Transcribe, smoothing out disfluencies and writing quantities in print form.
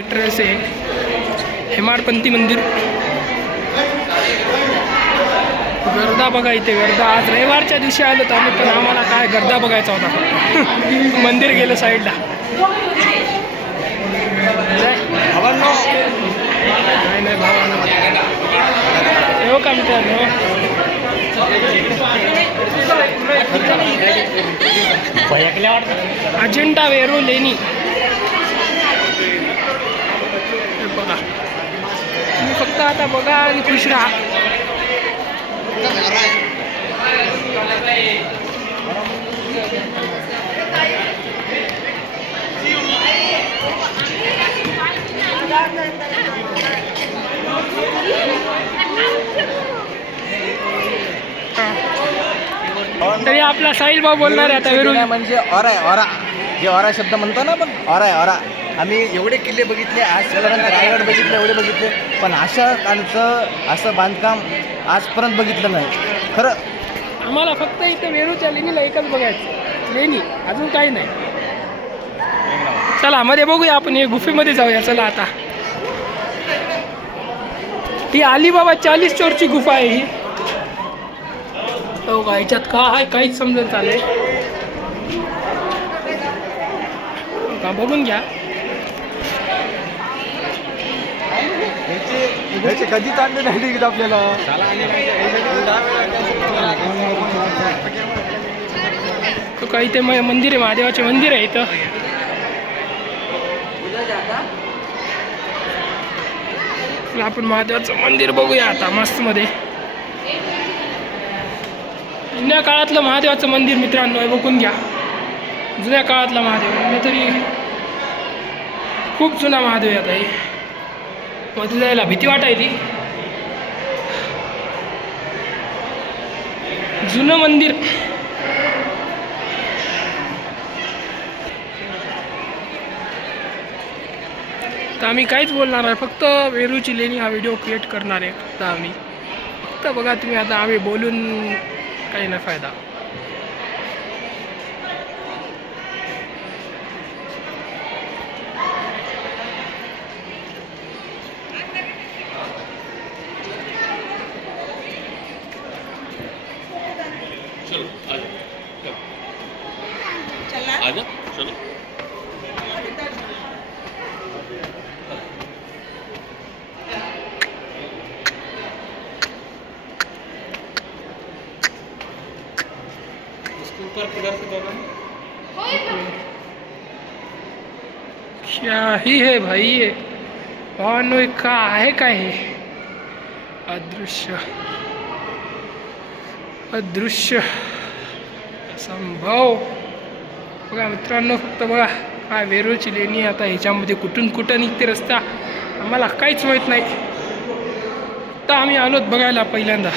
Entrance आहे हेमाडपंथी मंदिर. गर्दा बघा इथे गर्दा. आज रविवारच्या दिवशी आलो तर आम्ही, पण आम्हाला काय गर्दा बघायचा होता. मंदिर गेलं साईडला. नाही भावांनो येऊ का मित्रांनो. अजिंठा वेरूळ लेणी बघा. तुम्ही फक्त आता बघा आणि खुश राहा. तरी आपला साहिल भाऊ बोलणार आहे आता वेरूळ म्हणजे ओरा ओरा, जे ओरा शब्द म्हणतो ना आपण, ओरा ओरा. आम्ही एवढे किल्ले बघितले, आजपर्यंत रायगड बघितले, एवढे बघितले, पण अशा कालचं असं बांधकाम आजपर्यंत बघितलं नाही खरं. आम्हाला फक्त इथं वेरूळच्या लेणीला एकच बघायचं, लेणी, अजून काही नाही. चला मध्ये बघूया आपण, हे गुफेमध्ये जाऊया. चला आता ही अलीबाबा 40 चोरची गुफा आहे ही. हो का, ह्याच्यात का आहे काहीच समजून चालेल का, बघून घ्या. कधी चालले नाही आपल्याला. तो का इथे मंदिर आहे, महादेवाचे मंदिर आहे इथं. आपण महादेवाचं मंदिर बघूया आता मस्त मध्ये. जुन्या काळातलं महादेवाचं मंदिर मित्रांनो, हे बघून घ्या. जुन्या काळातला महादेव म्हणजे तरी खूप जुना महादेव आता हे. मध्ये जायला भीती वाटायली. जुनं मंदिर. तर आम्ही काहीच बोलणार आहे, फक्त वेरूळची लेणी हा व्हिडिओ क्रिएट करणार आहे फक्त आम्ही. फक्त बघा तुम्ही आता, आम्ही बोलून काही नाही फायदा. चलो क्या ही है भाई ये भावांनो, का आहे काय हे अदृश्य अदृश्य संभव. बघा मित्रांनो, फक्त बघा काय वेरूळची लेणी. आता ह्याच्यामध्ये कुठून कुठं निघते रस्ता आम्हाला काहीच माहीत नाही. तर आम्ही आलोत बघायला पहिल्यांदा.